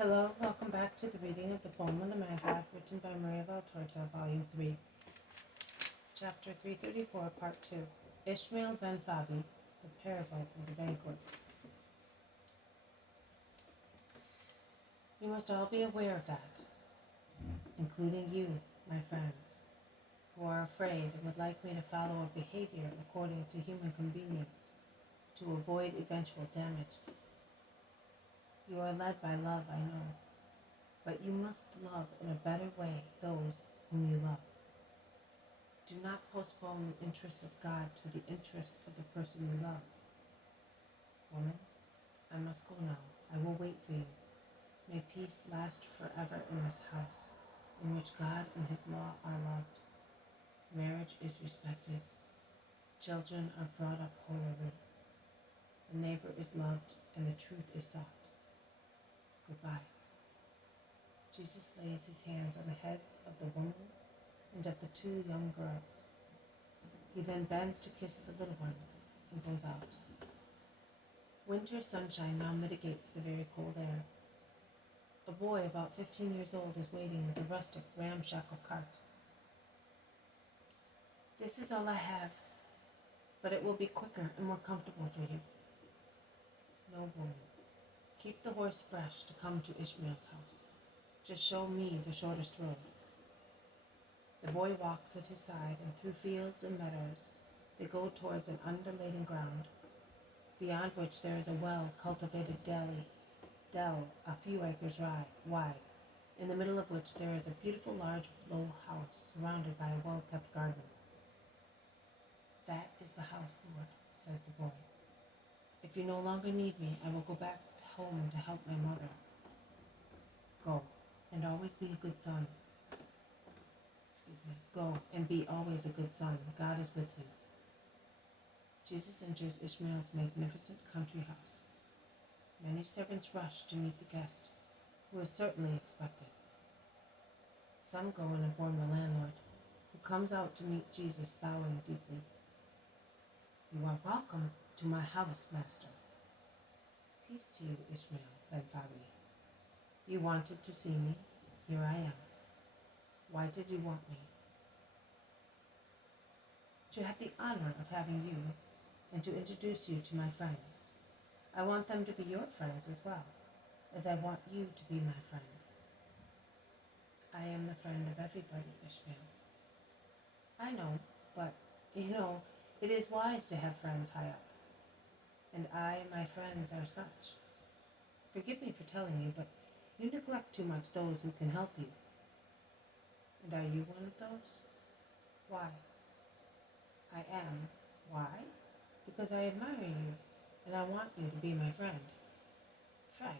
Hello, welcome back to the reading of the poem of the Magi, written by Maria Valtorta, Volume 3, Chapter 334, Part 2, Ishmael ben Fabi, the Parable of the Banquet. You must all be aware of that, including you, my friends, who are afraid and would like me to follow a behavior according to human convenience to avoid eventual damage. You are led by love, I know, but you must love in a better way those whom you love. Do not postpone the interests of God to the interests of the person you love. Woman, I must go now. I will wait for you. May peace last forever in this house, in which God and His law are loved. Marriage is respected. Children are brought up holily. The neighbor is loved, and the truth is sought. Goodbye. Jesus lays His hands on the heads of the woman and of the two young girls. He then bends to kiss the little ones and goes out. Winter sunshine now mitigates the very cold air. A boy about 15 years old is waiting with a rustic, ramshackle cart. This is all I have, but it will be quicker and more comfortable for you. No, woman. Keep the horse fresh to come to Ishmael's house. Just show me the shortest road. The boy walks at his side, and through fields and meadows they go towards an undulating ground, beyond which there is a well-cultivated dell a few acres wide, in the middle of which there is a beautiful large low house surrounded by a well-kept garden. That is the house, Lord, says the boy. If you no longer need me, I will go back home to help my mother. Go, and always be a good son. Go, and be always a good son. God is with you. Jesus enters Ishmael's magnificent country house. Many servants rush to meet the guest, who is certainly expected. Some go and inform the landlord, who comes out to meet Jesus bowing deeply. You are welcome to my house, master. Peace to you, Ishmael ben Fabi. You wanted to see me. Here I am. Why did you want me? To have the honor of having you and to introduce you to my friends. I want them to be your friends as well, as I want you to be my friend. I am the friend of everybody, Ishmael. I know, but, it is wise to have friends high up. And I and my friends are such. Forgive me for telling you, but you neglect too much those who can help you. And are you one of those? Why? I am. Why? Because I admire you, and I want you to be my friend. Friend.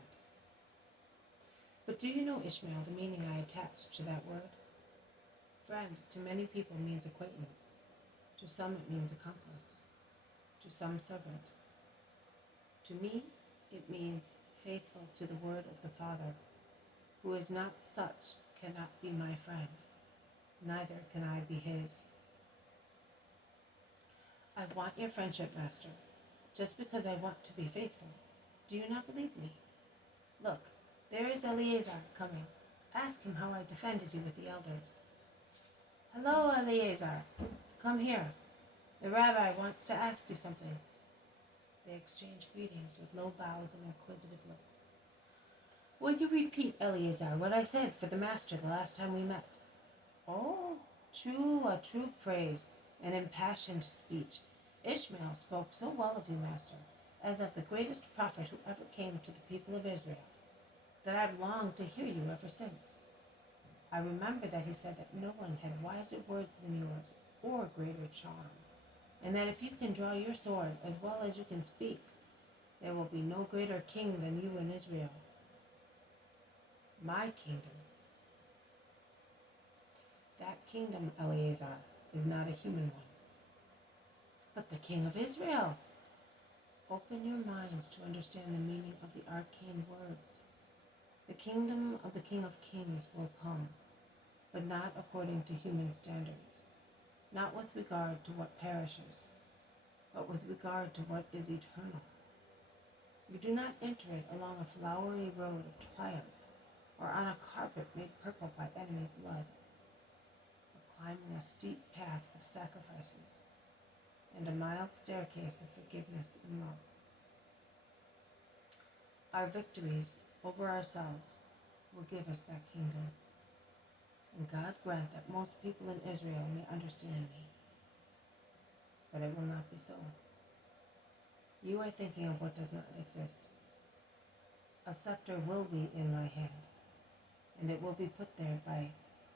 But do you know, Ishmael, the meaning I attach to that word? Friend to many people means acquaintance. To some it means accomplice. To some servant. To me, it means faithful to the word of the Father. Who is not such cannot be my friend. Neither can I be his. I want your friendship, master, just because I want to be faithful. Do you not believe me? Look, there is Eleazar coming. Ask him how I defended you with the elders. Hello, Eleazar. Come here. The rabbi wants to ask you something. They exchange greetings with low bows and inquisitive looks. Will you repeat, Eleazar, what I said for the master the last time we met? Oh, a true praise, an impassioned speech. Ishmael spoke so well of you, master, as of the greatest prophet who ever came to the people of Israel, that I've longed to hear you ever since. I remember that he said that no one had wiser words than yours, or greater charm, and that if you can draw your sword as well as you can speak, there will be no greater king than you in Israel. My kingdom. That kingdom, Eleazar, is not a human one, but the king of Israel. Open your minds to understand the meaning of the arcane words. The kingdom of the King of Kings will come, but not according to human standards, not with regard to what perishes, but with regard to what is eternal. You do not enter it along a flowery road of triumph, or on a carpet made purple by enemy blood, or climbing a steep path of sacrifices and a mild staircase of forgiveness and love. Our victories over ourselves will give us that kingdom, and God grant that most people in Israel may understand me, but it will not be so. You are thinking of what does not exist. A scepter will be in my hand, and it will be put there by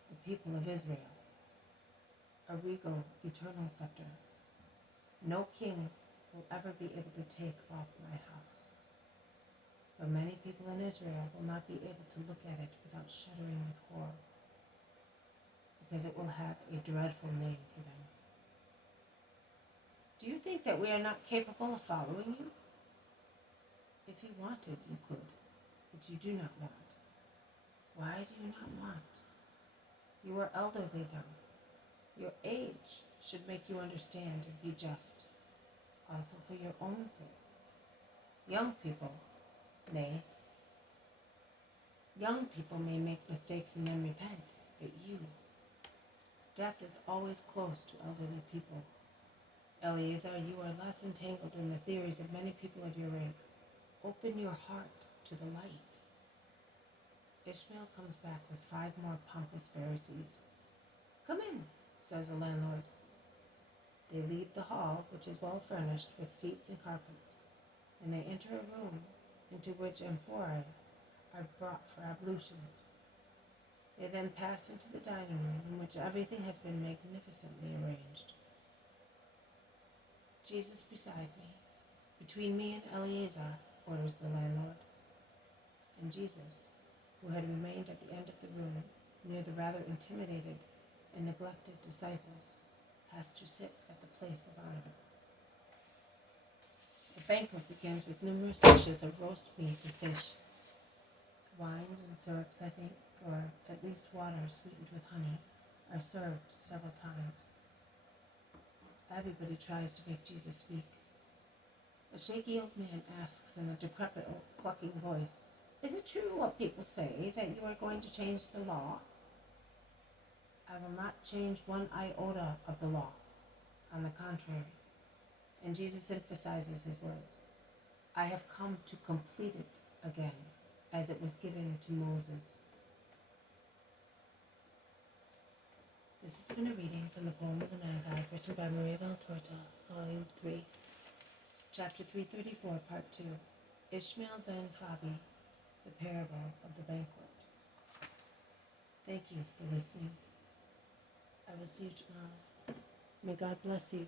the people of Israel, a regal, eternal scepter. No king will ever be able to take off my house. But many people in Israel will not be able to look at it without shuddering with horror, because it will have a dreadful name for them. Do you think that we are not capable of following you? If you wanted, you could, but you do not want. Why do you not want? You are elderly now. Your age should make you understand and be just, also for your own sake. Young people may make mistakes and then repent, but you, death is always close to elderly people. Eliezer, you are less entangled in the theories of many people of your rank. Open your heart to the light. Ishmael comes back with 5 more pompous Pharisees. Come in, says the landlord. They leave the hall, which is well furnished with seats and carpets, and they enter a room into which amphorae are brought for ablutions. They then pass into the dining room, in which everything has been magnificently arranged. Jesus beside me, between me and Eliezer, orders the landlord. And Jesus, who had remained at the end of the room, near the rather intimidated and neglected disciples, has to sit at the place of honor. The banquet begins with numerous dishes of roast meat and fish. Wines and syrups, I think, or at least water sweetened with honey, are served several times. Everybody tries to make Jesus speak. A shaky old man asks in a decrepit, clucking voice, "Is it true what people say, that you are going to change the law?" I will not change one iota of the law. On the contrary. And Jesus emphasizes his words. I have come to complete it again, as it was given to Moses. This has been a reading from the poem of the Magi, written by Maria Valtorta, Volume 3, Chapter 334, Part 2, Ishmael ben Fabi, the Parable of the Banquet. Thank you for listening. I will see you tomorrow. May God bless you,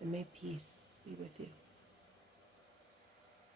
and may peace be with you.